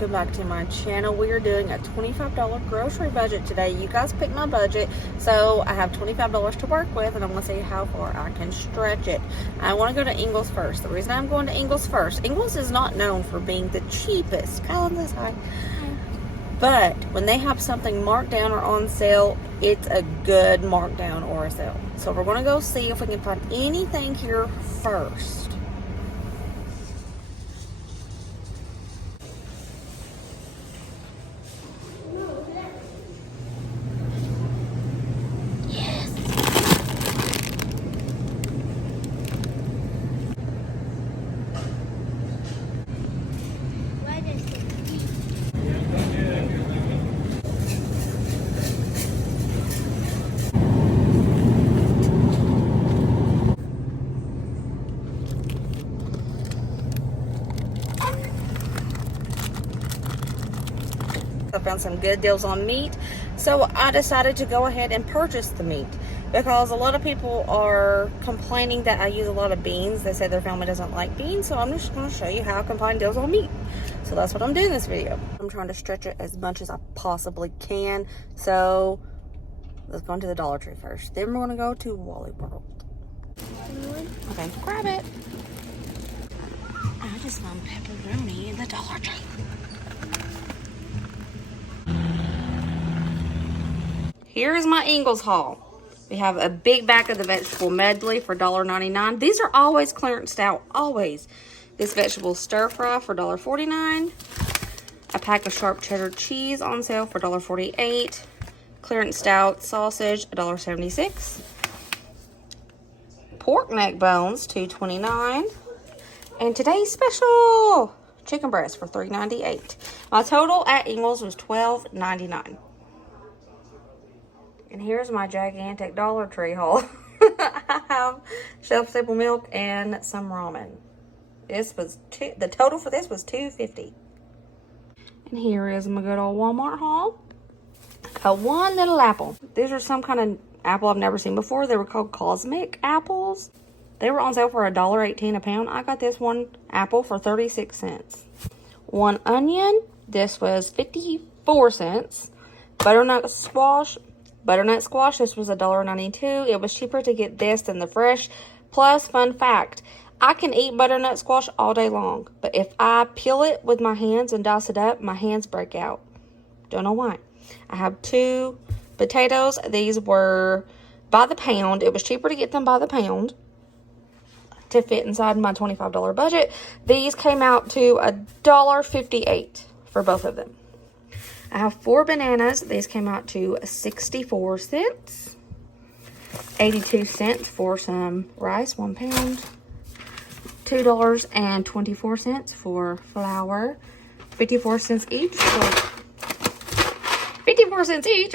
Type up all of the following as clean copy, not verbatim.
welcome back to my channel. We are doing a $25 grocery budget today. You guys picked my budget, so I have $25 to work with, and I'm going to see how far I can stretch it. I want to go to Ingles first. The reason I'm going to Ingles first, Ingles is not known for being the cheapest. Kylan says hi. But when they have something marked down or on sale, it's a good markdown or a sale. So we're going to go see if we can find anything here first. I found some good deals on meat, so I decided to go ahead and purchase the meat because a lot of people are complaining that I use a lot of beans. They say their family doesn't like beans, so I'm just going to show you how I can find deals on meat. So that's what I'm doing in this video. I'm trying to stretch it as much as I possibly can, so let's go into the Dollar Tree first. Then we're going to go to Wally World. Okay, grab it. I just found pepperoni in the Dollar Tree. Here's my Ingles haul. We have a big bag of the vegetable medley for $1.99. These are always clearanced out, always. This vegetable stir fry for $1.49. A pack of sharp cheddar cheese on sale for $1.48. Clearance out sausage, $1.76. Pork neck bones, $2.29. And today's special chicken breast for $3.98. My total at Ingles was $12.99. And here's my gigantic Dollar Tree haul. I have shelf-stable milk and some ramen. This was the total for this was $2.50. And here is my good old Walmart haul. Got one little apple. These are some kind of apple I've never seen before. They were called cosmic apples. They were on sale for $1.18 a pound. I got this one apple for 36 cents. One onion. This was 54 cents. Butternut squash, this was $1.92. It was cheaper to get this than the fresh. Plus, fun fact, I can eat butternut squash all day long, but if I peel it with my hands and dice it up, my hands break out. Don't know why. I have two potatoes. These were by the pound. It was cheaper to get them by the pound to fit inside my $25 budget. These came out to $1.58 for both of them. I have 4 bananas. These came out to 64 cents. 82 cents for some rice, 1 pound. $2.24 for flour. 54 cents each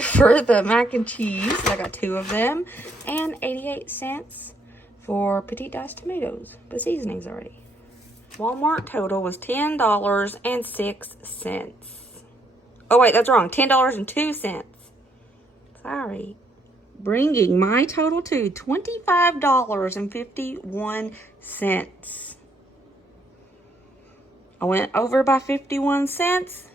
for the mac and cheese. I got 2 of them. And 88 cents for petite diced tomatoes, but seasonings already. Walmart total was $10.06. Oh, wait, that's wrong. $10.02. Sorry. Bringing my total to $25.51. I went over by 51 cents.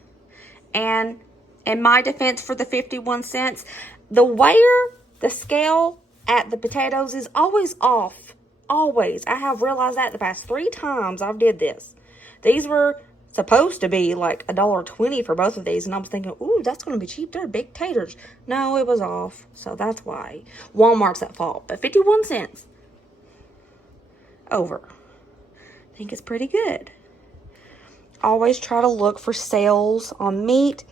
And in my defense for the 51 cents, the weigher, the scale at the potatoes is always off. Always. I have realized that the past 3 times I've did this. These were supposed to be like $1.20 for both of these, and I was thinking, ooh, that's going to be cheap. They're big taters. No, it was off, so that's why Walmart's at fault. But 51 cents over. I think it's pretty good. Always try to look for sales on meat.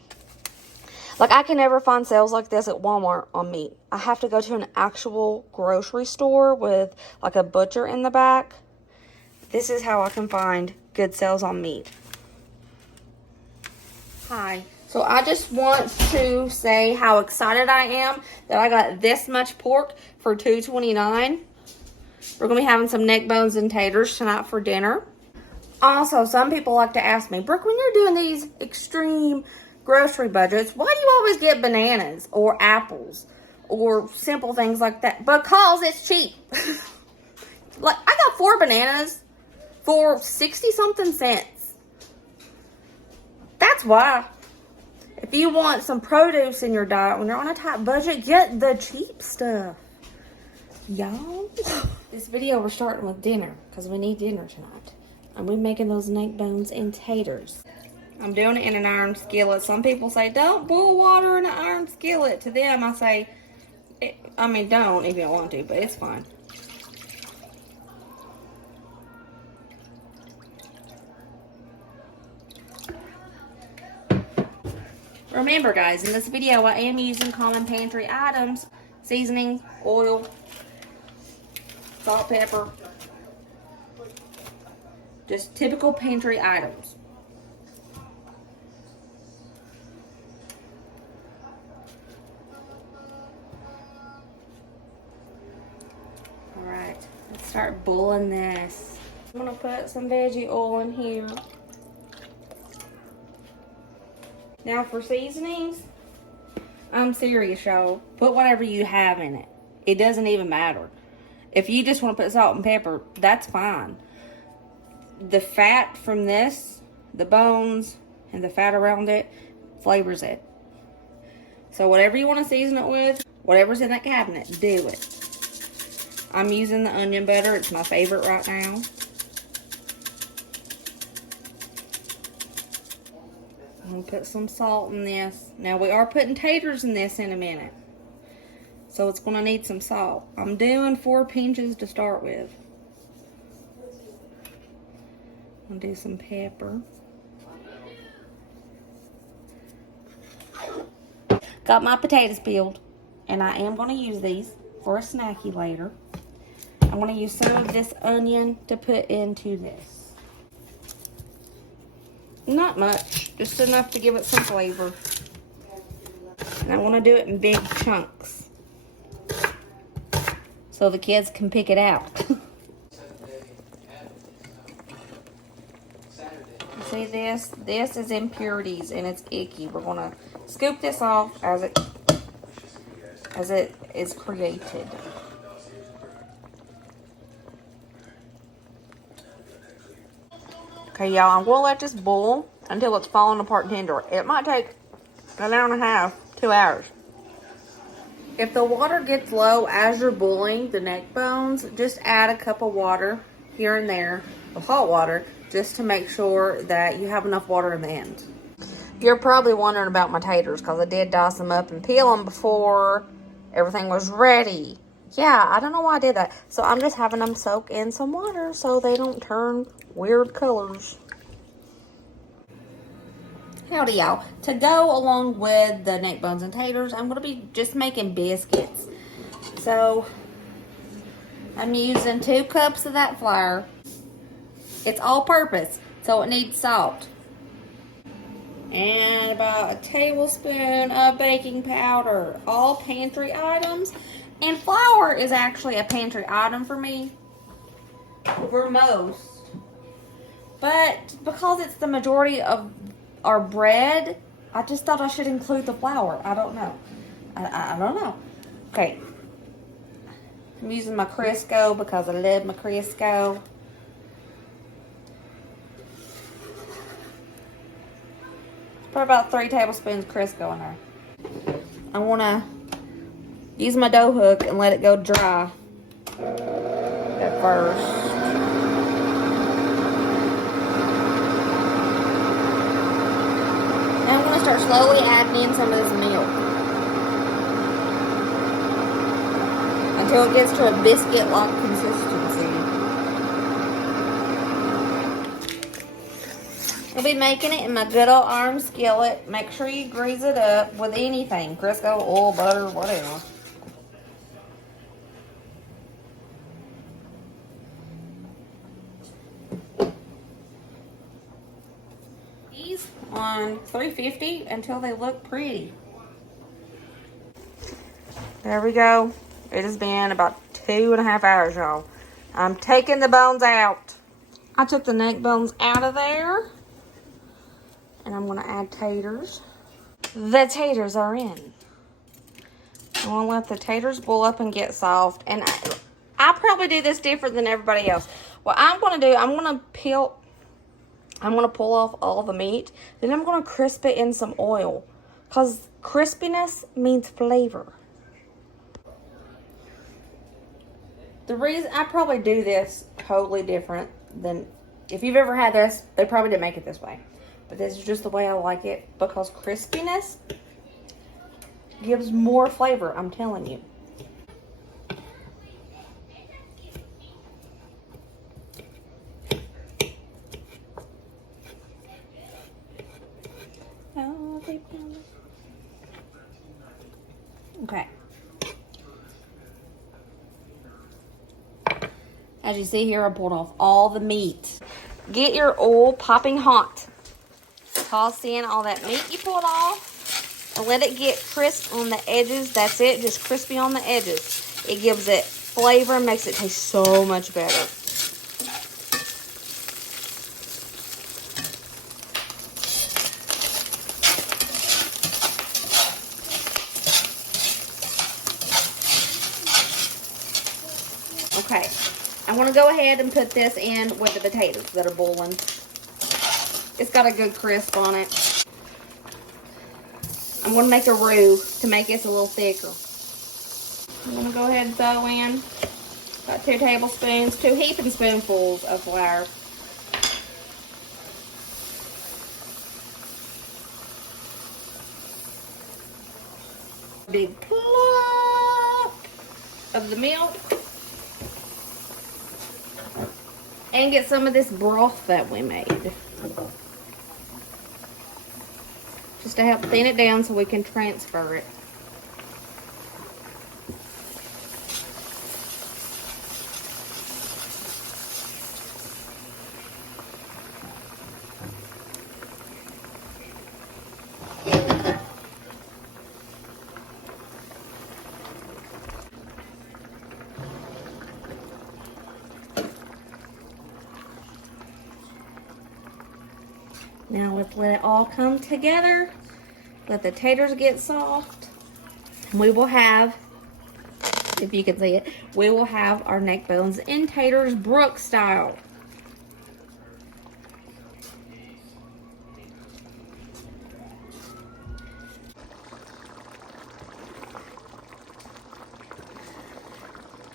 Like, I can never find sales like this at Walmart on meat. I have to go to an actual grocery store with like a butcher in the back. This is how I can find good sales on meat. Hi. So I just want to say how excited I am that I got this much pork for $2.29. We're going to be having some neck bones and taters tonight for dinner. Also, some people like to ask me, Brooke, when you're doing these extreme grocery budgets, why do you always get bananas or apples or simple things like that? Because it's cheap. Like, I got 4 bananas for 60 something cents. That's why. If you want some produce in your diet when you're on a tight budget, get the cheap stuff. Y'all. This video we're starting with dinner because we need dinner tonight. And we're making those neck bones and taters. I'm doing it in an iron skillet. Some people say, don't boil water in an iron skillet. To them, I say, don't if you don't want to, but it's fine. Remember, guys, in this video, I am using common pantry items, seasoning, oil, salt, pepper, just typical pantry items. All right, let's start boiling this. I'm gonna put some veggie oil in here. Now for seasonings, I'm serious, y'all. Put whatever you have in it. It doesn't even matter. If you just want to put salt and pepper, that's fine. The fat from this, the bones, and the fat around it, flavors it. So whatever you want to season it with, whatever's in that cabinet, do it. I'm using the onion butter. It's my favorite right now. I'm going to put some salt in this. Now, we are putting taters in this in a minute. So, it's going to need some salt. I'm doing 4 pinches to start with. I'm going to do some pepper. Got my potatoes peeled. And I am going to use these for a snacky later. I'm going to use some of this onion to put into this. Not much, just enough to give it some flavor. And I want to do it in big chunks so the kids can pick it out. See this? This is impurities and it's icky. We're going to scoop this off as it is created. Okay, y'all, I'm going to let this boil until it's falling apart tender. It might take an hour and a half, 2 hours. If the water gets low as you're boiling the neck bones, just add a cup of water here and there, of hot water, just to make sure that you have enough water in the end. You're probably wondering about my taters because I did dice them up and peel them before everything was ready. Yeah, I don't know why I did that. So I'm just having them soak in some water so they don't turn weird colors. Howdy, y'all. To go along with the neck bones and taters, I'm going to be just making biscuits. So I'm using 2 cups of that flour. It's all purpose, so it needs salt. And about a tablespoon of baking powder. All pantry items. And flour is actually a pantry item for me. For most. But because it's the majority of our bread, I just thought I should include the flour. I don't know. I don't know. Okay. I'm using my Crisco because I love my Crisco. Put about 3 tablespoons of Crisco in there. I want to use my dough hook and let it go dry at first. Now I'm going to start slowly adding in some of this milk until it gets to a biscuit-like consistency. I'll be making it in my good old iron skillet. Make sure you grease it up with anything. Crisco, oil, butter, whatever. These on 350 until they look pretty. There we go. It has been about 2.5 hours, y'all. I'm taking the bones out. I took the neck bones out of there. And I'm going to add taters. The taters are in. I'm going to let the taters boil up and get soft. And I probably do this different than everybody else. What I'm going to do, I'm going to peel I'm going to pull off all the meat. Then I'm going to crisp it in some oil. Because crispiness means flavor. The reason I probably do this totally different than if you've ever had this, they probably didn't make it this way. But this is just the way I like it because crispiness gives more flavor, I'm telling you. Okay. As you see here, I pulled off all the meat. Get your oil popping hot. Toss in all that meat you pulled off and let it get crisp on the edges. That's it, just crispy on the edges. It gives it flavor and makes it taste so much better. Okay, I want to go ahead and put this in with the potatoes that are boiling. It's got a good crisp on it. I'm going to make a roux to make this a little thicker. I'm going to go ahead and throw in about 2 tablespoons, 2 heaping spoonfuls of flour. Big plop of the milk. And get some of this broth that we made. Just to help thin it down so we can transfer it. Now let's let it all come together. Let the taters get soft. And we will have, if you can see it, we will have our neck bones in taters Brooke style.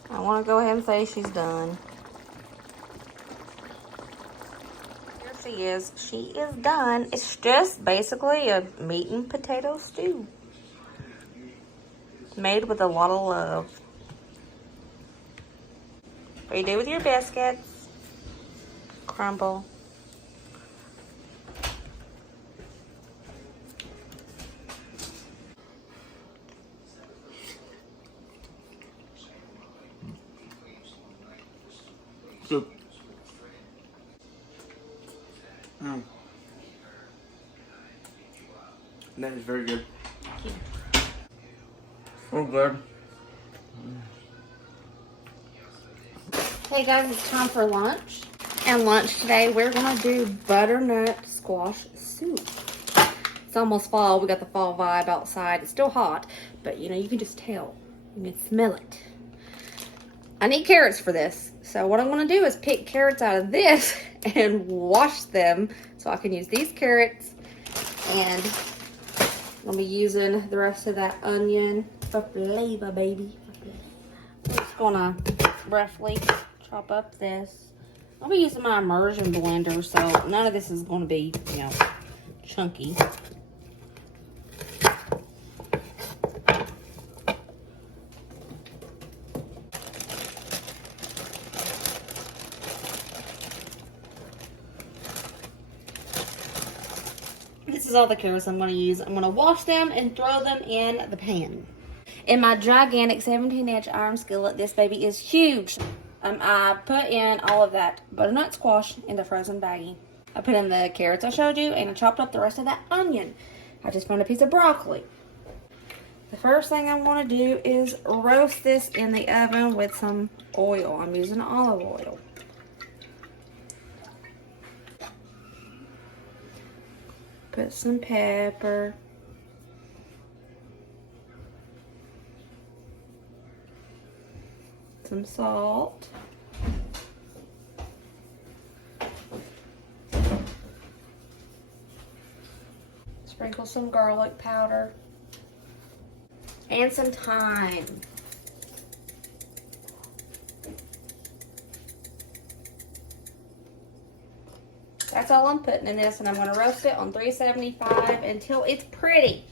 I want to go ahead and say she's done. She is. She is done. It's just basically a meat and potato stew. Made with a lot of love. What you do with your biscuits? Crumble. Soup. That is very good. Oh, good. Hey guys, it's time for lunch. And lunch today, we're gonna do butternut squash soup. It's almost fall. We got the fall vibe outside. It's still hot, but you know, you can just tell. You can smell it. I need carrots for this. So what I'm gonna do is pick carrots out of this and wash them so I can use these carrots. And I'm gonna be using the rest of that onion for flavor, baby. I'm just gonna roughly chop up this. I'll be using my immersion blender, so none of this is gonna be, you know, chunky. This is all the carrots I'm going to use. I'm going to wash them and throw them in the pan. In my gigantic 17-inch iron skillet, this baby is huge. I put in all of that butternut squash in the frozen baggie. I put in the carrots I showed you, and I chopped up the rest of that onion. I just found a piece of broccoli. The first thing I'm going to do is roast this in the oven with some oil. I'm using olive oil. Put some pepper. Some salt. Sprinkle some garlic powder. And some thyme. That's all I'm putting in this, and I'm going to roast it on 375 until it's pretty.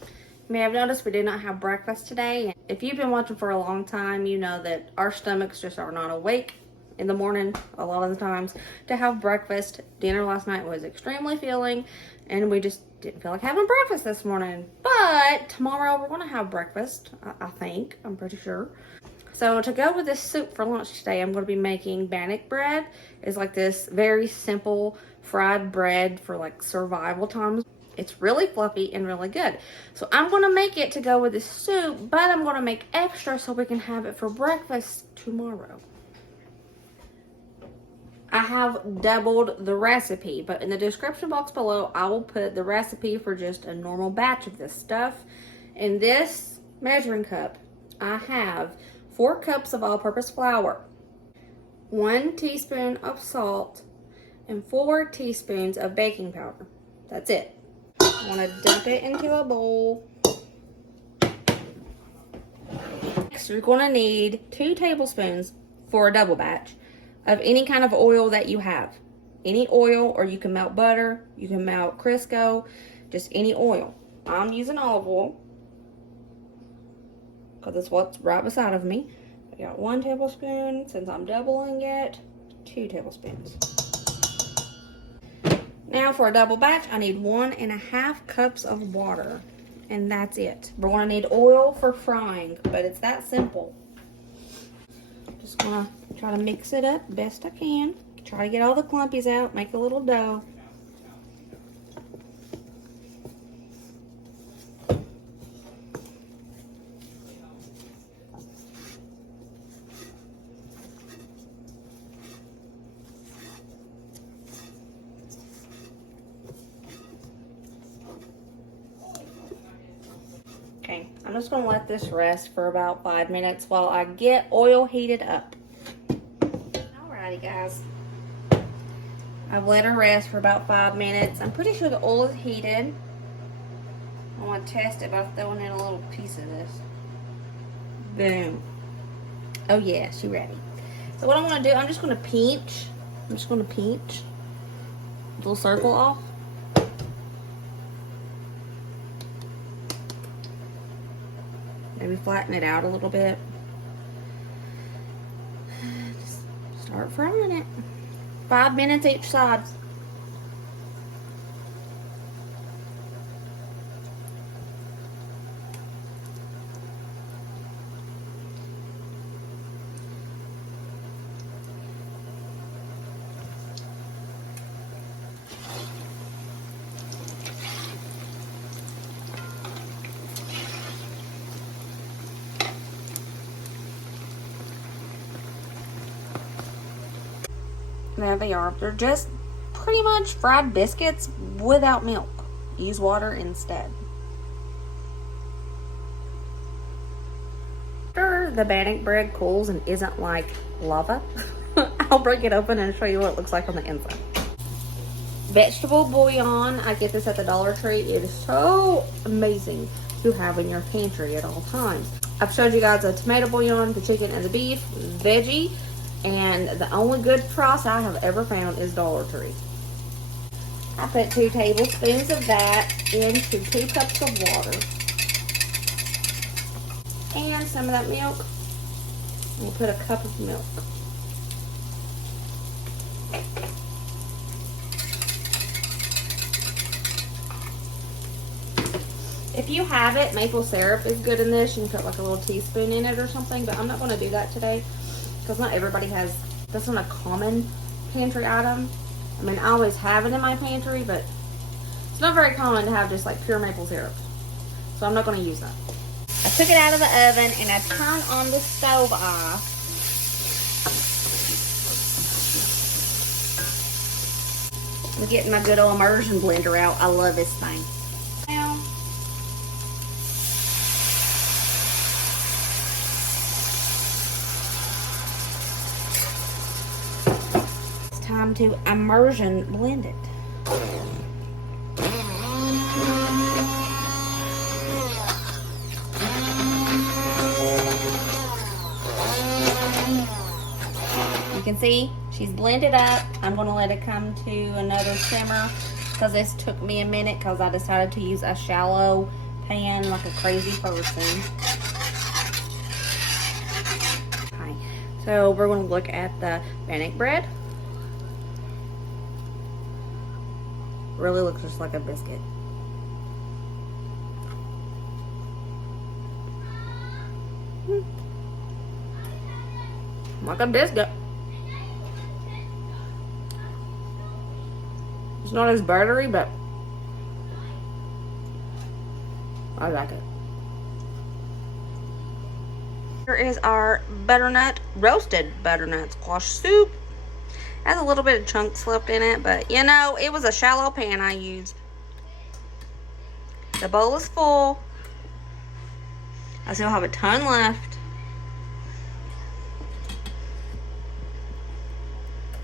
You may have noticed we did not have breakfast today. If you've been watching for a long time, you know that our stomachs just are not awake in the morning a lot of the times to have breakfast. Dinner last night was extremely filling, and we just didn't feel like having breakfast this morning. But tomorrow we're going to have breakfast, I think. I'm pretty sure. So to go with this soup for lunch today, I'm going to be making Bannock Bread. It's like this very simple fried bread for like survival times. It's really fluffy and really good. So I'm going to make it to go with this soup, but I'm going to make extra so we can have it for breakfast tomorrow. I have doubled the recipe, but in the description box below, I will put the recipe for just a normal batch of this stuff. In this measuring cup, I have 4 cups of all-purpose flour, 1 teaspoon of salt, and 4 teaspoons of baking powder. That's it. I want to dump it into a bowl. Next, you're going to need 2 tablespoons for a double batch of any kind of oil that you have. Any oil, or you can melt butter, you can melt Crisco, just any oil. I'm using olive oil because it's what's right beside of me. I got 1 tablespoon. Since I'm doubling it, 2 tablespoons. Now for a double batch, I need 1.5 cups of water, and that's it. We're going to need oil for frying, but it's that simple. Just going to try to mix it up best I can. Try to get all the clumpies out, make a little dough. Okay, I'm just going to let this rest for about 5 minutes while I get oil heated up. Alrighty, guys. I've let her rest for about 5 minutes. I'm pretty sure the oil is heated. I want to test it by throwing in a little piece of this. Boom. Oh yeah, she's ready. So what I'm going to do, I'm just going to pinch. I'm just going to pinch a little circle off. Maybe flatten it out a little bit. Just start frying it. 5 minutes each side. There they are. They're just pretty much fried biscuits without milk. Use water instead. After the Bannock bread cools and isn't like lava, I'll break it open and show you what it looks like on the inside. Vegetable bouillon. I get this at the Dollar Tree. It is so amazing to have in your pantry at all times. I've showed you guys the tomato bouillon, the chicken, and the beef, veggie. And the only good price I have ever found is Dollar Tree. I put 2 tablespoons of that into 2 cups of water. And some of that milk. We'll put a cup of milk. If you have it, maple syrup is good in this. You can put like a little teaspoon in it or something, but I'm not going to do that today. Because not everybody has, that's not a common pantry item. I mean, I always have it in my pantry, but it's not very common to have just like pure maple syrup. So I'm not going to use that. I took it out of the oven and I turned on the stove off. I'm getting my good old immersion blender out. I love this thing. Now, time to immersion blend it. can see she's blended up. I'm going to let it come to another simmer because this took me a minute because I decided to use a shallow pan like a crazy person. Okay, so we're going to look at the Bannock bread. Really looks just like a biscuit. Like a biscuit. It's not as buttery, but I like it. Here is our roasted butternut squash soup. Has a little bit of chunks left in it, but you know, it was a shallow pan I used. The bowl is full. I still have a ton left.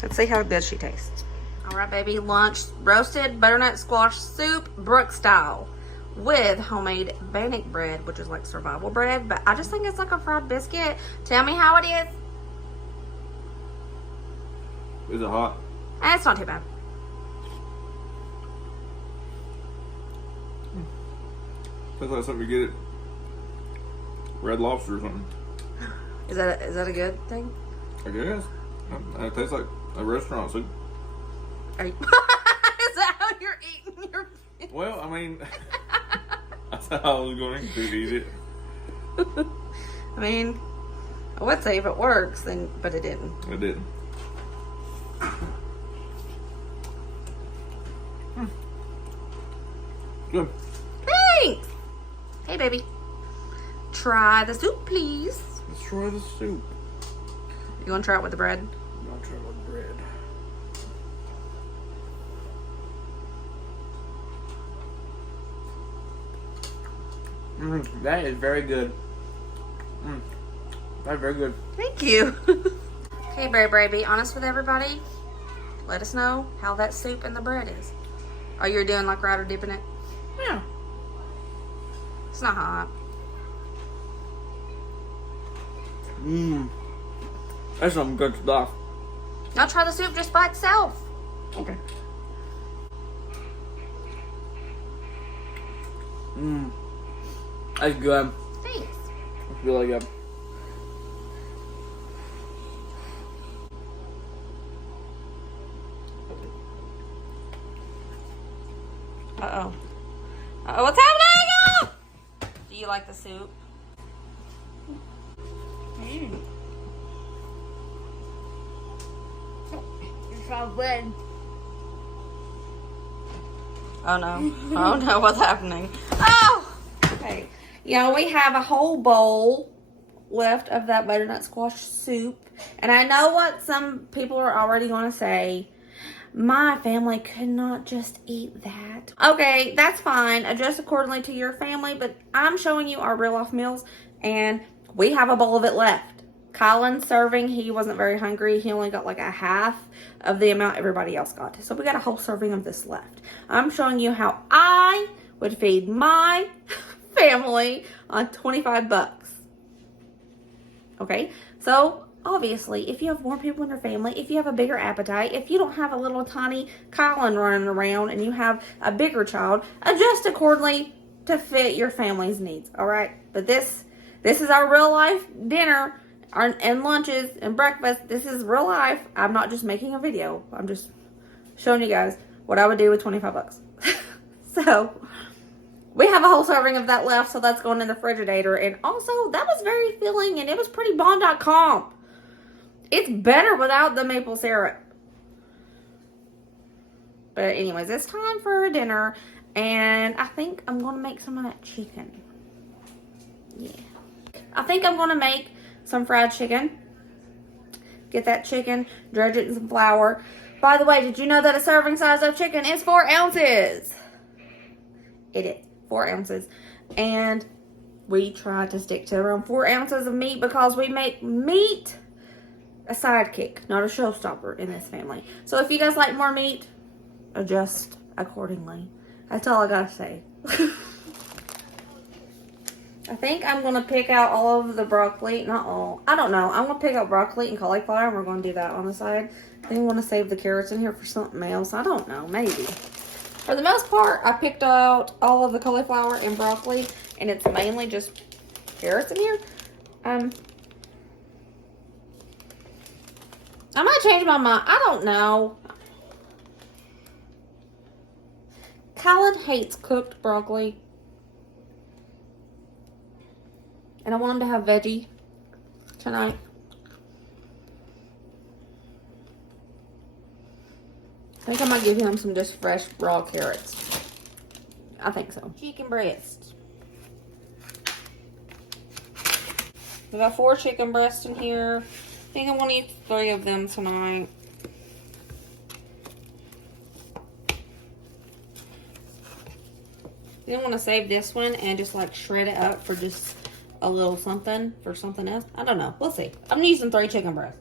Let's see how good she tastes. All right, baby, lunch roasted butternut squash soup, Brook style, with homemade Bannock bread, which is like survival bread, but I just think it's like a fried biscuit. Tell me how it is. Is it hot? It's not too bad. Tastes like something you get at Red Lobster or something. Is that a good thing? I guess. It tastes like a restaurant soup. Are you, is that how you're eating your food? Well, I mean, that's how I was going to eat it. I mean, I would say if it works, then, but it didn't. It didn't. Good. Thanks. Hey, baby. Try the soup, please. Let's try the soup. You want to try it with the bread? I'll try with bread. That is very good. That's very good. Thank you. Okay, Bray, be honest with everybody. Let us know how that soup and the bread is. Oh, you're doing like right or dipping it? Yeah. It's not hot. That's some good stuff. Now try the soup just by itself. Okay. That's good. Thanks. It's really good. Uh-oh. Uh-oh, what's happening? Oh! Do you like the soup? It's all good. Oh no. Oh no, what's happening? Oh! Okay. Yeah, we have a whole bowl left of that butternut squash soup. And I know what some people are already going to say. My family could not just eat that. Okay, that's fine. Adjust accordingly to your family, but I'm showing you our real life meals, and we have a bowl of it left. Colin's serving, he wasn't very hungry. He only got like a half of the amount everybody else got. So we got a whole serving of this left. I'm showing you how I would feed my family on 25 bucks. Okay, so obviously, if you have more people in your family, if you have a bigger appetite, if you don't have a little tiny Colin running around and you have a bigger child, adjust accordingly to fit your family's needs, all right? But this is our real life dinner and lunches and breakfast. This is real life. I'm not just making a video. I'm just showing you guys what I would do with 25 bucks. So, we have a whole serving of that left, so that's going in the refrigerator. And also, that was very filling, and it was pretty bomb.com. It's better without the maple syrup. But anyways, it's time for dinner. And I think I'm going to make some of that chicken. Yeah. I think I'm going to make some fried chicken. Get that chicken, dredge it in some flour. By the way, did you know that a serving size of chicken is 4 ounces? It is 4 ounces. And we try to stick to around 4 ounces of meat because we make meat a sidekick, not a showstopper in this family. So if you guys like more meat, adjust accordingly. That's all I gotta say. I think I'm going to pick out all of the broccoli. Not all. I don't know. I'm going to pick out broccoli and cauliflower, and we're going to do that on the side. I think I'm going to save the carrots in here for something else. I don't know. Maybe. For the most part, I picked out all of the cauliflower and broccoli, and it's mainly just carrots in here. I might change my mind. I don't know. Colin hates cooked broccoli. And I want him to have veggie tonight. I think I might give him some just fresh raw carrots. I think so. Chicken breast. We got 4 chicken breasts in here. I think I'm going to eat 3 of them tonight. Then I'm going to save this one and just like shred it up for just a little something for something else. I don't know. We'll see. I'm using 3 chicken breasts.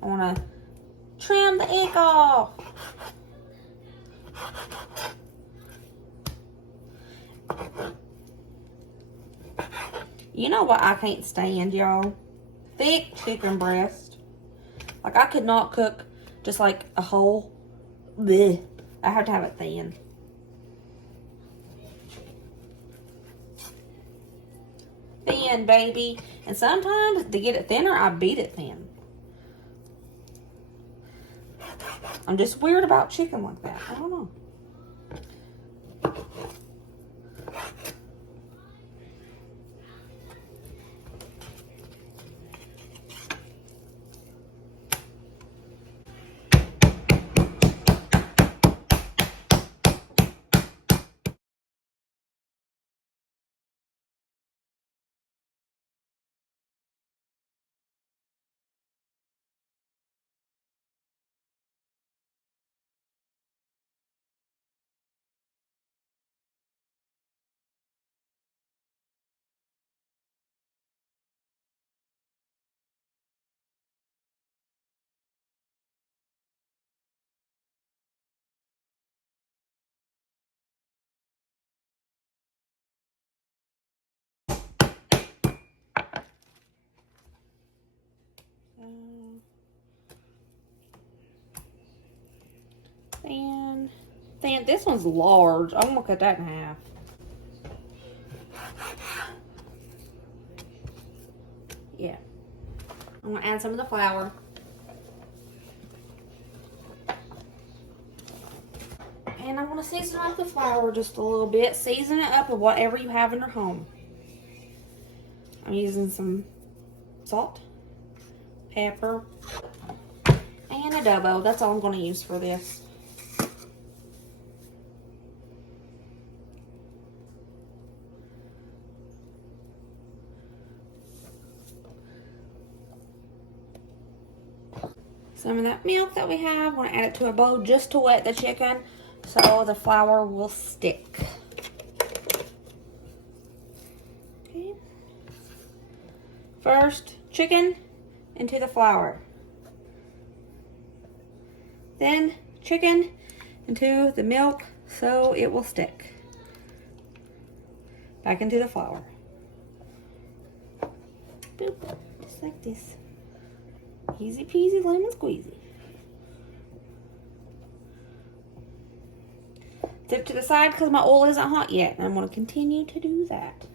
I want to trim the egg off. You know what I can't stand, y'all? Thick chicken breast. Like, I could not cook just like a whole. Bleh. I have to have it thin. Thin, baby. And sometimes to get it thinner, I beat it thin. I'm just weird about chicken like that. I don't know. Thin. This one's large. I'm gonna cut that in half. Yeah. I'm gonna add some of the flour. And I'm gonna season up the flour just a little bit. Season it up with whatever you have in your home. I'm using some salt, pepper, and adobo. That's all I'm gonna use for this. Some of that milk that we have, I'm going to add it to a bowl just to wet the chicken so the flour will stick. Okay. First, chicken into the flour. Then, chicken into the milk so it will stick. Back into the flour. Boop, just like this. Easy peasy lemon squeezy. Tip to the side because my oil isn't hot yet. And I'm going to continue to do that.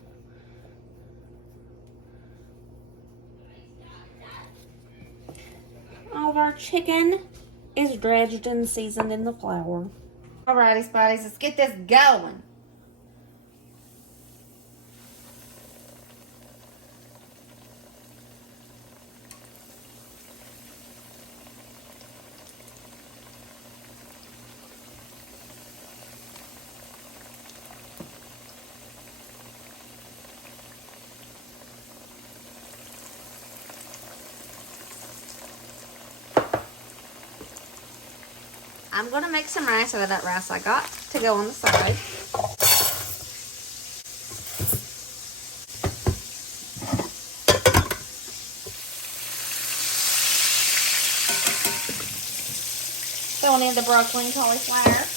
All of our chicken is dredged and seasoned in the flour. Alrighty, Spidey's, let's get this going. I'm going to make some rice out of that rice I got to go on the side. Throwing in the broccoli and cauliflower.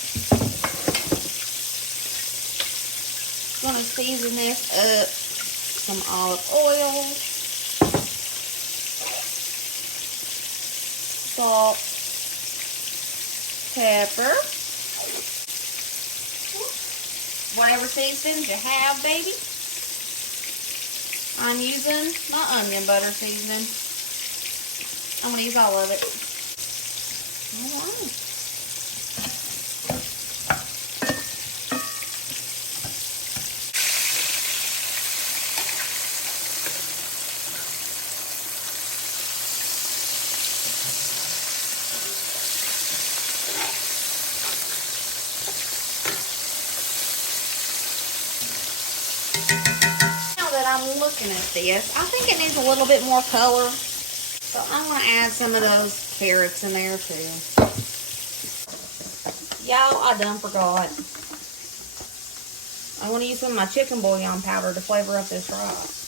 Going to season this up. Some olive oil, salt, pepper, whatever seasonings you have, baby. I'm using my onion butter seasoning. I'm going to use all of it. All right. I'm looking at this, I think it needs a little bit more color, so I'm going to add some of those carrots in there too. Y'all, I done forgot. I want to use some of my chicken bouillon powder to flavor up this rice.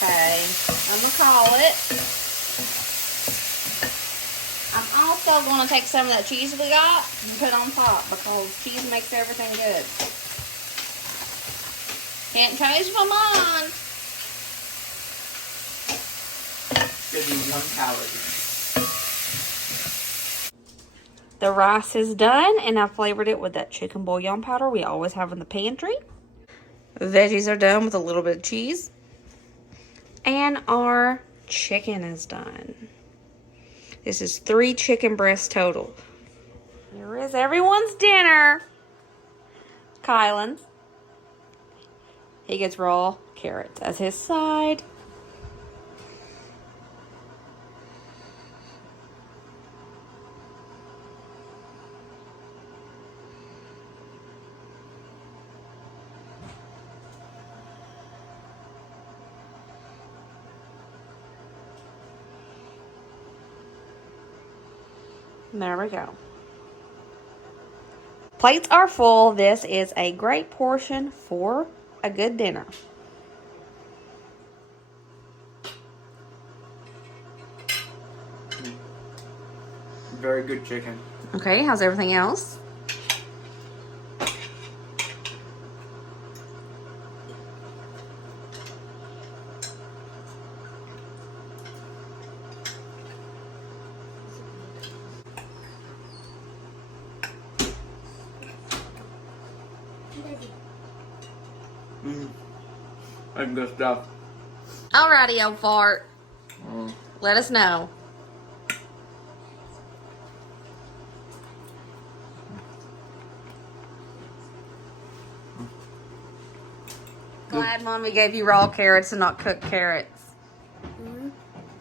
Okay, I'm going to call it. I'm also going to take some of that cheese we got and put it on top because cheese makes everything good. Can't change my mind. Good use 1 calorie. The rice is done, and I flavored it with that chicken bouillon powder we always have in the pantry. Veggies are done with a little bit of cheese. And our chicken is done. This is 3 chicken breasts total. Here is everyone's dinner. Kylan's. He gets raw carrots as his side. There we go. Plates are full. This is a great portion for a good dinner. Very good chicken. Okay, how's everything else? That's good stuff. Alrighty, old fart. Let us know. Glad Mommy gave you raw carrots and not cooked carrots.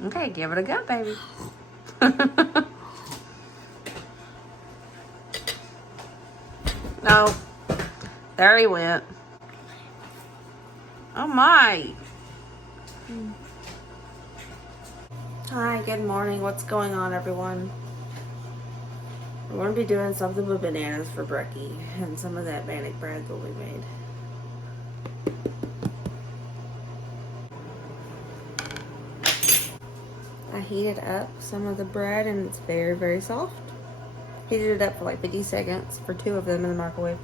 Okay, give it a go, baby. No. There he went. Oh my. Hi, good morning. What's going on, everyone? We're going to be doing something with bananas for brekkie and some of that Bannock Bread that we made. I heated up some of the bread and it's very, very soft. Heated it up for like 50 seconds for 2 of them in the microwave.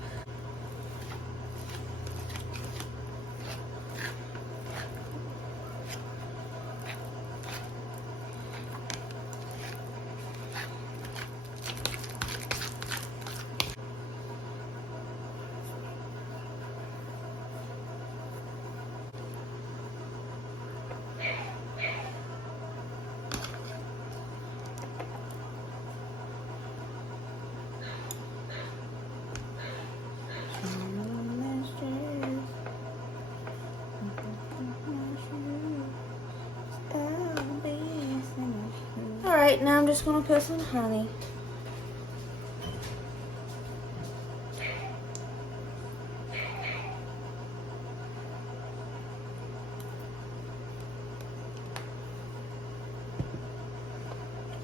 Alright, now I'm just going to put some honey.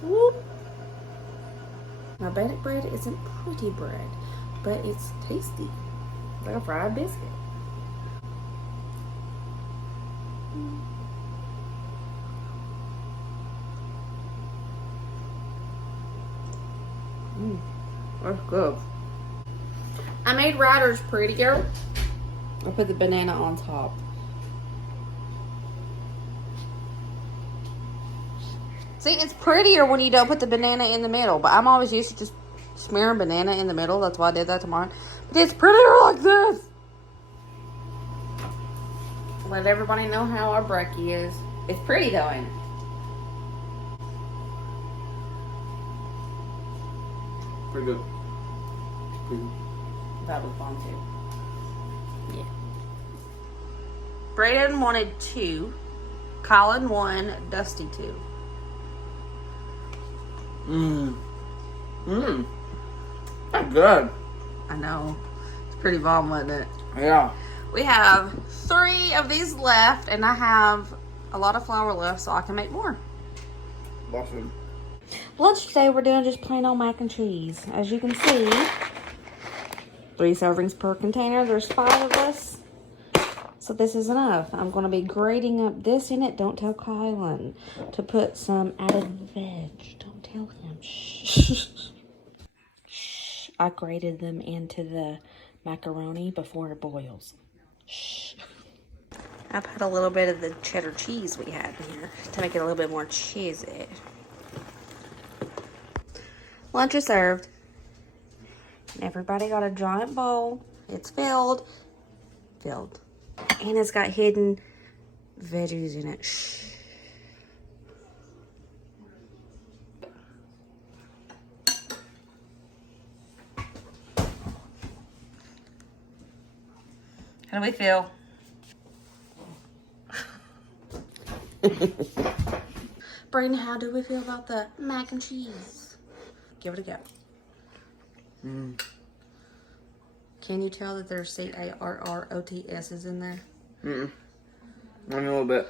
Whoop. Now, Bannock bread isn't pretty bread, but it's tasty. It's like a fried biscuit. That's good. I made Ryder's prettier. I put the banana on top. See, it's prettier when you don't put the banana in the middle, but I'm always used to just smearing banana in the middle. That's why I did that to mine. But it's prettier like this. Let everybody know how our brekkie is. It's pretty though, ain't it? Pretty good. Pretty good. That was fun too. Yeah. Brayden wanted 2. Colin 1. Dusty 2. That's good. I know. It's pretty bomb, wasn't it? Yeah. We have 3 of these left, and I have a lot of flour left, so I can make more. Awesome. Lunch today, we're doing just plain old mac and cheese. As you can see, 3 servings per container. There's 5 of us, so this is enough. I'm going to be grating up this in it. Don't tell Kylan. To put some added veg. Don't tell him. Shh. Shh. I grated them into the macaroni before it boils. Shh. I put a little bit of the cheddar cheese we had in here to make it a little bit more cheesy. Lunch is served. And everybody got a giant bowl. It's filled. Filled. And it's got hidden veggies in it. Shh. How do we feel? Brayden, how do we feel about the mac and cheese? Give it a go. Can you tell that there's CARROTS's in there? Only a little bit.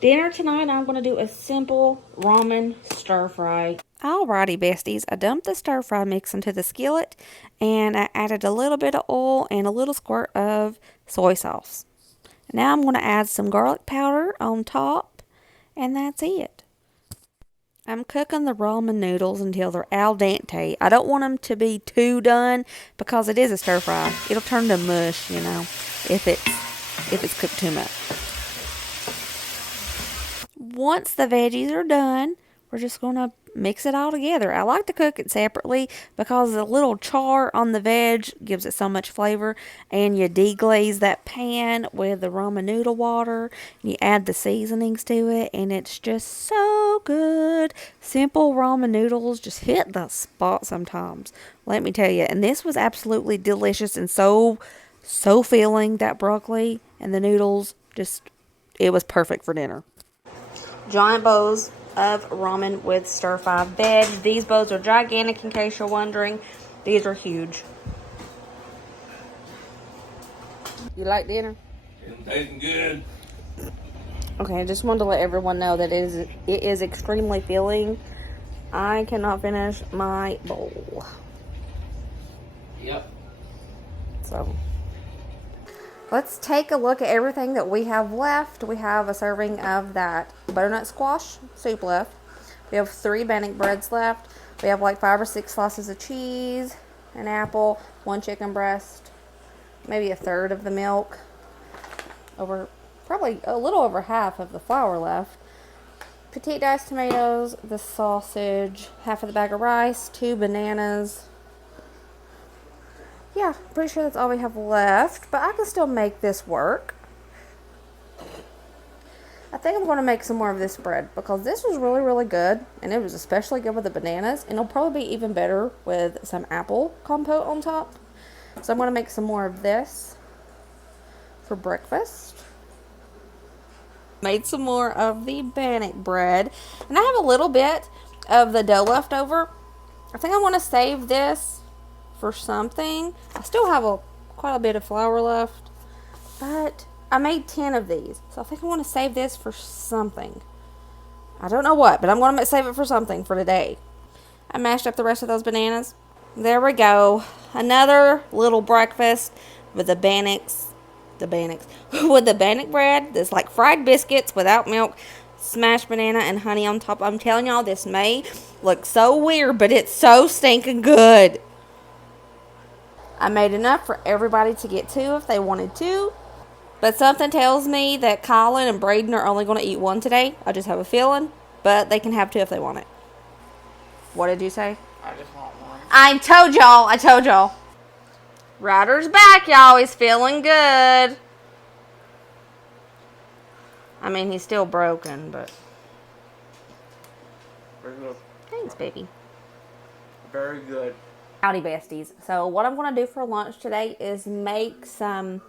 Dinner tonight, I'm going to do a simple ramen stir fry. Alrighty, besties. I dumped the stir fry mix into the skillet, and I added a little bit of oil and a little squirt of soy sauce. Now I'm going to add some garlic powder on top, and that's it. I'm cooking the ramen noodles until they're al dente. I don't want them to be too done because it is a stir fry. It'll turn to mush, you know, if it's cooked too much. Once the veggies are done, we're just going to mix it all together. I like to cook it separately because the little char on the veg gives it so much flavor. And you deglaze that pan with the ramen noodle water. And you add the seasonings to it. And it's just so good. Simple ramen noodles just hit the spot sometimes. Let me tell you. And this was absolutely delicious and so filling. That broccoli and the noodles, it was perfect for dinner. Giant bowls of ramen with stir-fry veg. These bowls are gigantic in case you're wondering. These are huge. You like dinner? It's tasting good. Okay, I just wanted to let everyone know that it is extremely filling. I cannot finish my bowl. Yep. So let's take a look at everything that we have left. We have a serving of that butternut squash soup left. We have 3 Bannock breads left. We have like 5 or 6 slices of cheese, an apple, 1 chicken breast, maybe a third of the milk, probably a little over half of the flour left. Petite diced tomatoes, the sausage, half of the bag of rice, 2 bananas. Yeah, pretty sure that's all we have left, but I can still make this work. I think I'm going to make some more of this bread because this was really, really good, and it was especially good with the bananas, and it'll probably be even better with some apple compote on top. So I'm going to make some more of this for breakfast. Made some more of the Bannock bread. And I have a little bit of the dough left over. I think I want to save this for something. I still have quite a bit of flour left. But I made 10 of these. So I think I want to save this for something. I don't know what, but I'm going to save it for something for today. I mashed up the rest of those bananas. There we go. Another little breakfast with the Bannocks. With the Bannock bread. There's like fried biscuits without milk, smashed banana, and honey on top. I'm telling y'all, this may look so weird, but it's so stinking good. I made enough for everybody to get 2 if they wanted to. But something tells me that Colin and Braden are only going to eat 1 today. I just have a feeling. But they can have 2 if they want it. What did you say? I just want one. I told y'all. Ryder's back, y'all. He's feeling good. I mean, he's still broken, but... Very good. Thanks, baby. Very good. Howdy, besties. So what I'm going to do for lunch today is make some...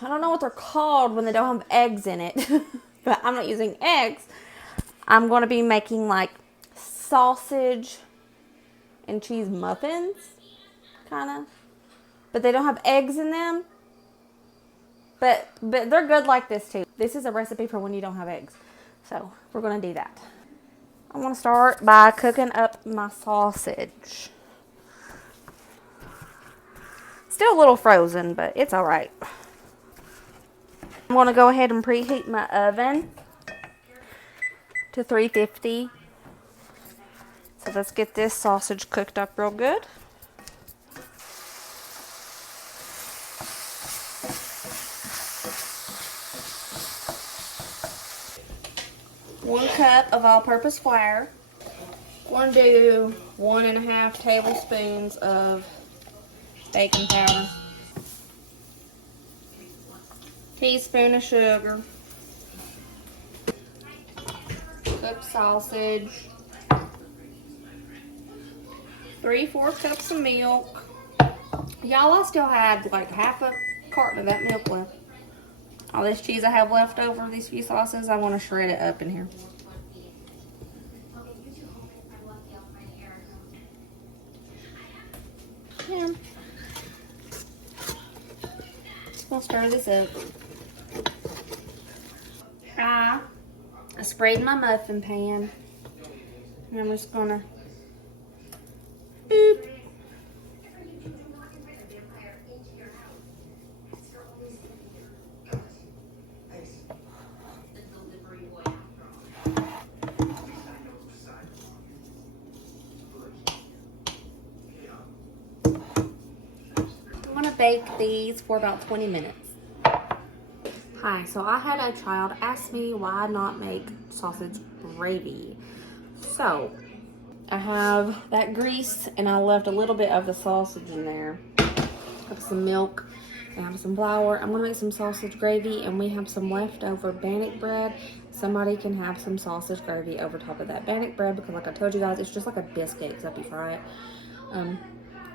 I don't know what they're called when they don't have eggs in it. But I'm not using eggs. I'm going to be making like sausage and cheese muffins. Kind of. But they don't have eggs in them. But they're good like this too. This is a recipe for when you don't have eggs. So we're going to do that. I'm going to start by cooking up my sausage. Still a little frozen, but it's all right. I'm going to go ahead and preheat my oven to 350. So let's get this sausage cooked up real good. One cup of all-purpose flour. Going to do 1.5 tablespoons of baking powder. Teaspoon of sugar. Cooked sausage. 3/4 cups of milk. Y'all, I still had like half a carton of that milk left. All this cheese I have left over, these few sauces, I want to shred it up in here. Yeah. We'll stir this up. I sprayed my muffin pan. And I'm just gonna boop. I'm gonna bake these for about 20 minutes. Hi, so I had a child ask me why not make sausage gravy. So, I have that grease and I left a little bit of the sausage in there. I have some milk and I have some flour. I'm gonna make some sausage gravy and we have some leftover Bannock bread. Somebody can have some sausage gravy over top of that Bannock bread because like I told you guys, it's just like a biscuit except you fry it.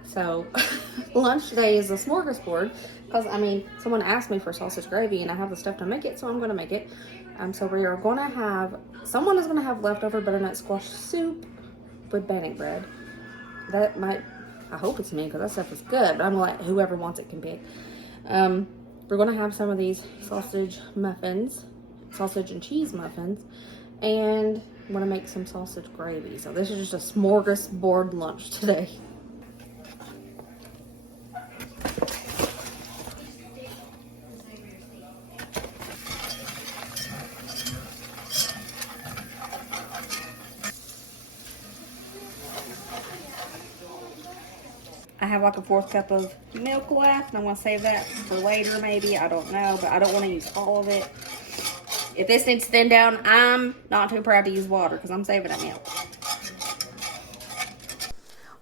So lunch today is a smorgasbord because I mean someone asked me for sausage gravy and I have the stuff to make it, so I'm gonna make it. So we are gonna have, someone is gonna have leftover butternut squash soup with Bannock bread. That might, I hope it's me because that stuff is good, but I'm gonna let whoever wants it can pick. We're gonna have some of these sausage muffins, sausage and cheese muffins, and I'm gonna make some sausage gravy. So this is just a smorgasbord lunch today. I have like a 1/4 cup of milk left and I'm going to save that for later maybe. I don't know, but I don't want to use all of it. If this needs to thin down, I'm not too proud to use water because I'm saving that milk.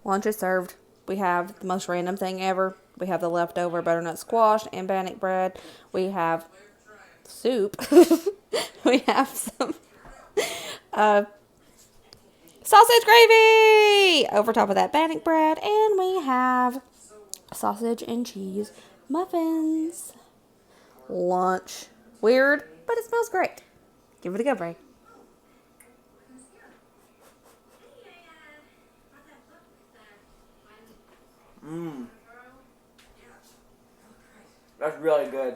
Lunch is served. We have the most random thing ever. We have the leftover butternut squash and Bannock bread. We have soup. We have some sausage gravy over top of that Bannock bread, and we have sausage and cheese muffins. Lunch. Weird, but it smells great. Give it a go, Bray. Mmm. That's really good.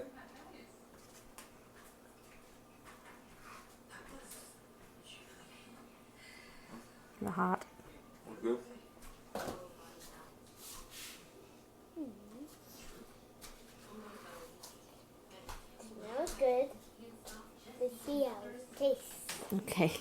The hot. Good. Smells good. Let's see how it tastes. Okay.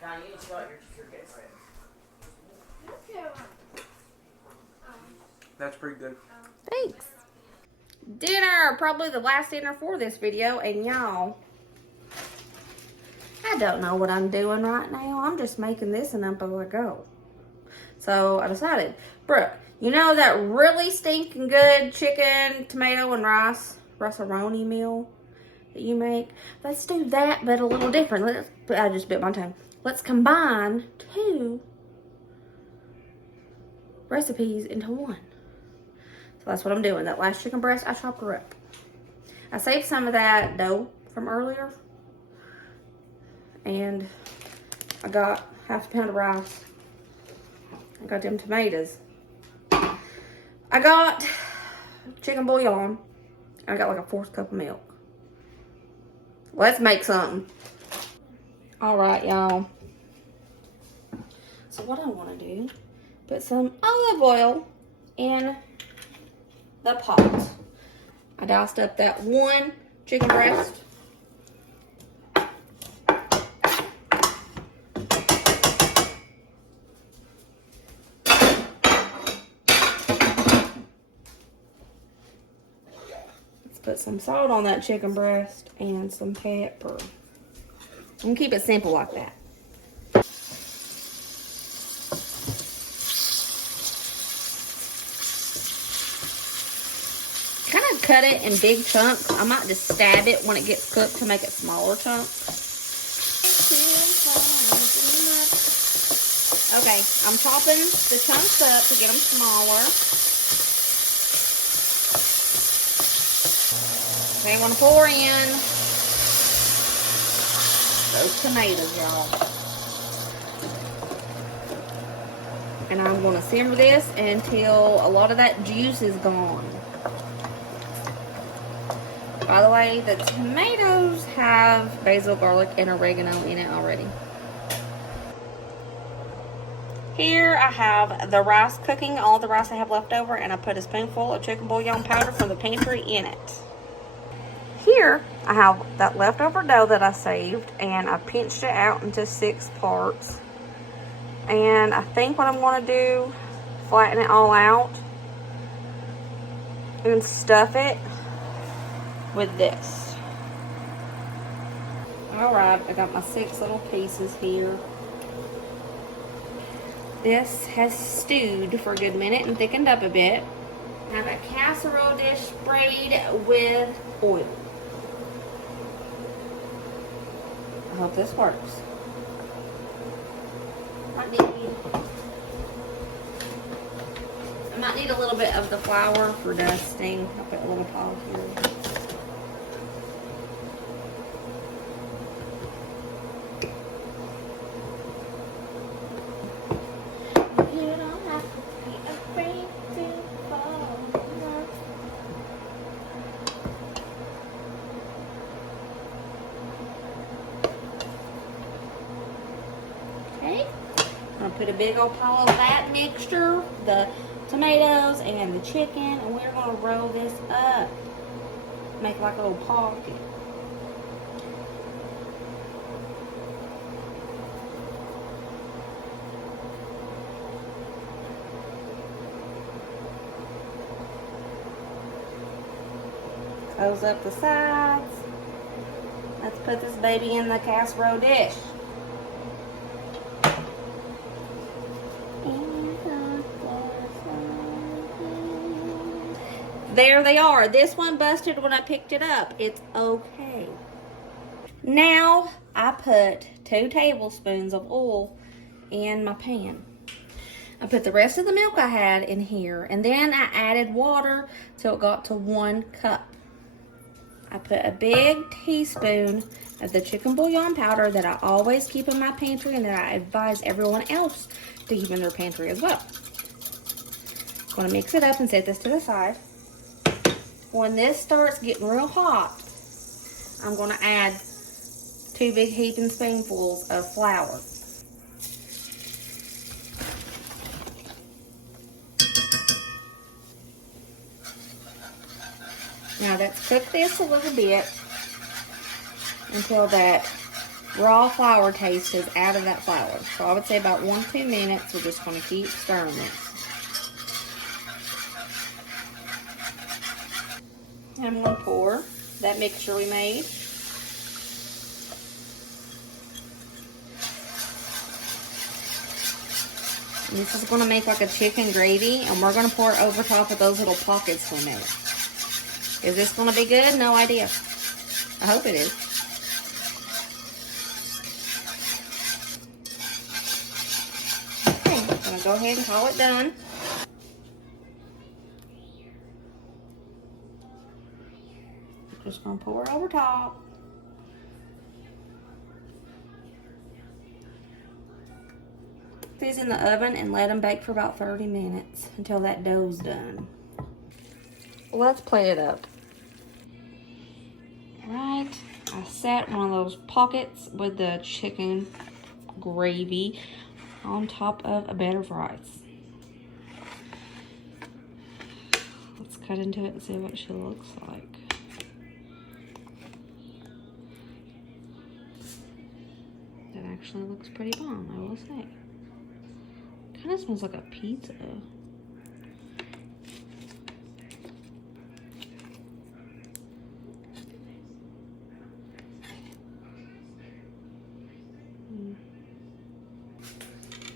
Donnie, you smell your cake, right? That's pretty good. Thanks. Dinner, probably the last dinner for this video, and y'all, I don't know what I'm doing right now. I'm just making this and up as I go. So I decided, Brooke, you know that really stinking good chicken, tomato, and rice-a-roni meal that you make? Let's do that, but a little different. I just bit my tongue. Let's combine 2 recipes into one. So that's what I'm doing. That last chicken breast, I chopped her up. I saved some of that dough from earlier. And I got half a pound of rice. I got them tomatoes. I got chicken bouillon. I got like a 1/4 cup of milk. Let's make something. All right, y'all. So what I want to do, put some olive oil in the pot. I diced up that 1 chicken breast. Let's put some salt on that chicken breast and some pepper. I'm gonna keep it simple like that. Kind of cut it in big chunks. I might just stab it when it gets cooked to make it smaller chunks. Okay, I'm chopping the chunks up to get them smaller. Okay, I want to pour in those tomatoes, y'all. And I'm going to simmer this until a lot of that juice is gone. By the way, the tomatoes have basil, garlic, and oregano in it already. Here I have the rice cooking, all the rice I have left over, and I put a spoonful of chicken bouillon powder from the pantry in it. Here I have that leftover dough that I saved, and I pinched it out into 6 parts. And I think what I'm going to do, flatten it all out and stuff it with this. Alright, I got my 6 little pieces here. This has stewed for a good minute and thickened up a bit. I have a casserole dish sprayed with oil. I hope this works. I might need a little bit of the flour for dusting. I'll put a little pile here. You don't have to be afraid to fall in love. Okay. I'm going to put a big old pile of that mixture, the tomatoes and the chicken, and we're going to roll this up. Make like a little pocket. Close up the sides. Let's put this baby in the casserole dish. There they are. This one busted when I picked it up. It's okay. Now I put 2 tablespoons of oil in my pan. I put the rest of the milk I had in here, and then I added water till it got to 1 cup. I put a big teaspoon of the chicken bouillon powder that I always keep in my pantry and that I advise everyone else to keep in their pantry as well. I'm going to mix it up and set this to the side. When this starts getting real hot, I'm going to add 2 big heaping spoonfuls of flour. Now let's cook this a little bit until that raw flour taste is out of that flour. So I would say about 1-2 minutes. We're just going to keep stirring this. And I'm going to pour that mixture we made. And this is going to make like a chicken gravy, and we're going to pour it over top of those little pockets we made. Is this going to be good? No idea. I hope it is. Okay, I'm going to go ahead and call it done. Just going to pour it over top. These in the oven and let them bake for about 30 minutes until that dough's done. Let's plate it up. Right, I set one of those pockets with the chicken gravy on top of a bed of rice. Let's cut into it and see what she looks like. That actually looks pretty bomb, I will say. Kind of smells like a pizza.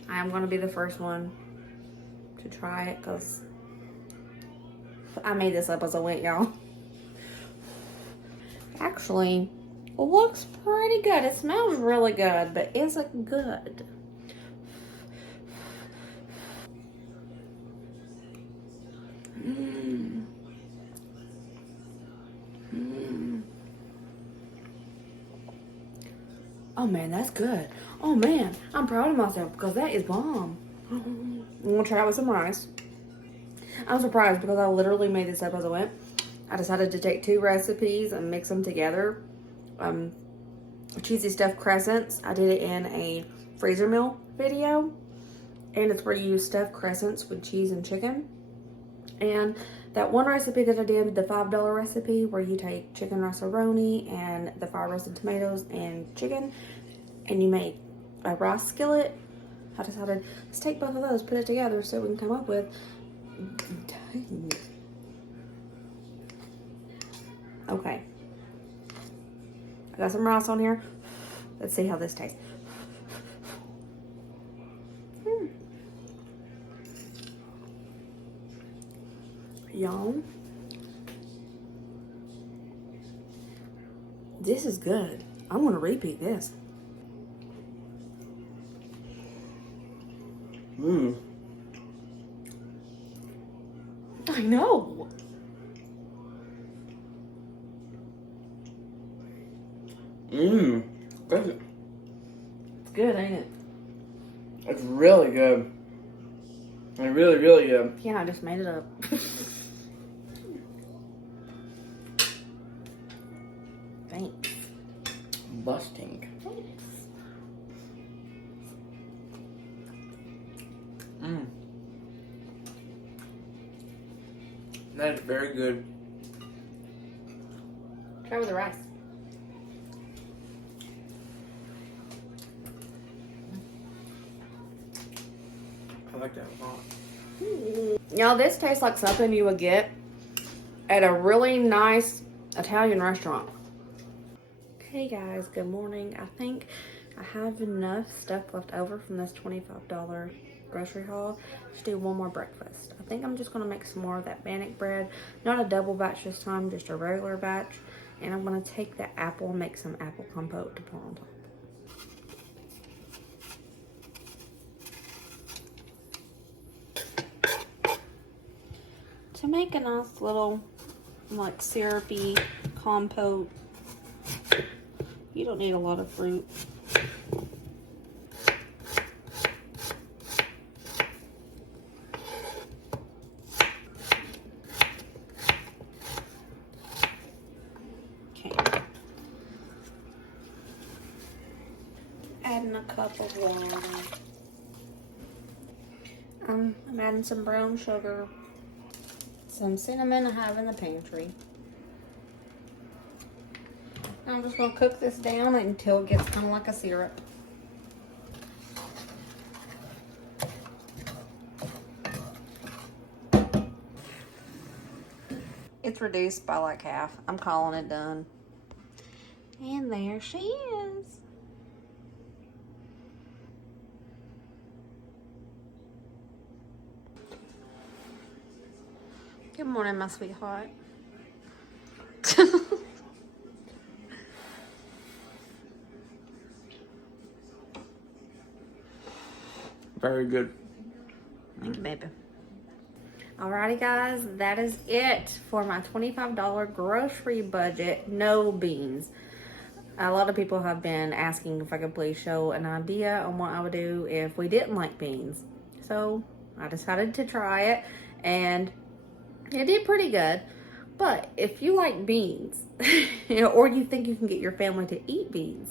I'm going to be the first one to try it because I made this up as I went, y'all. Actually, it looks pretty good. It smells really good, but is it good? Oh man, that's good. Oh man, I'm proud of myself because that is bomb. I'm gonna try it with some rice. I'm surprised because I literally made this up as I went. I decided to take 2 recipes and mix them together. Cheesy stuffed crescents. I did it in a freezer meal video, and it's where you use stuffed crescents with cheese and chicken. And that one recipe that I did, the $5 recipe, where you take chicken rice-a-roni and the fried roasted tomatoes and chicken, and you make a rice skillet. I decided, let's take both of those, put it together so we can come up with... Okay. I got some rice on here. Let's see how this tastes. Y'all, this is good. I'm gonna repeat this. I know. Good. It's good, ain't it? It's really good. It's really, really good. Yeah, I just made it up. Thanks. Busting. That is very good. Try with the rice. I like that a lot. Y'all, this tastes like something you would get at a really nice Italian restaurant. Hey guys, good morning. I think I have enough stuff left over from this $25 grocery haul to do one more breakfast. I think I'm just going to make some more of that Bannock bread. Not a double batch this time, just a regular batch. And I'm gonna take the apple and make some apple compote to pour on top. To make a nice little, like, syrupy compote, you don't need a lot of fruit. Okay. Adding a cup of water. I'm adding some brown sugar. Some cinnamon I have in the pantry. I'm just going to cook this down until it gets kind of like a syrup. It's reduced by like half. I'm calling it done. And there she is. Good morning, my sweetheart. Very good. Thank you, baby. Alrighty, guys, that is it for my $25 grocery budget. No beans. A lot of people have been asking if I could please show an idea on what I would do if we didn't like beans. So I decided to try it, and it did pretty good. But if you like beans, or you think you can get your family to eat beans,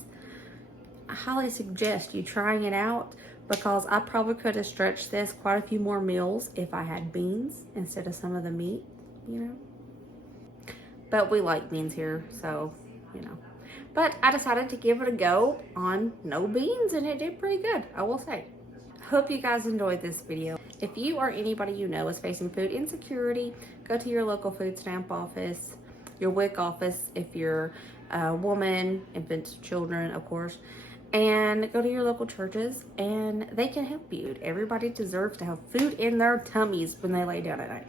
I highly suggest you trying it out, because I probably could have stretched this quite a few more meals if I had beans instead of some of the meat, you know. But we like beans here, so, you know. But I decided to give it a go on no beans, and it did pretty good, I will say. Hope you guys enjoyed this video. If you or anybody you know is facing food insecurity, go to your local food stamp office, your WIC office if you're a woman, infants, children, of course, and go to your local churches, and they can help you. Everybody deserves to have food in their tummies when they lay down at night.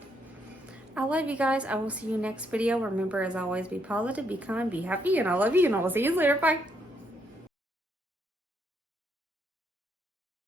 I love you guys. I will see you next video. Remember, as always, be positive, be kind, be happy, and I love you, and I will see you later. Bye.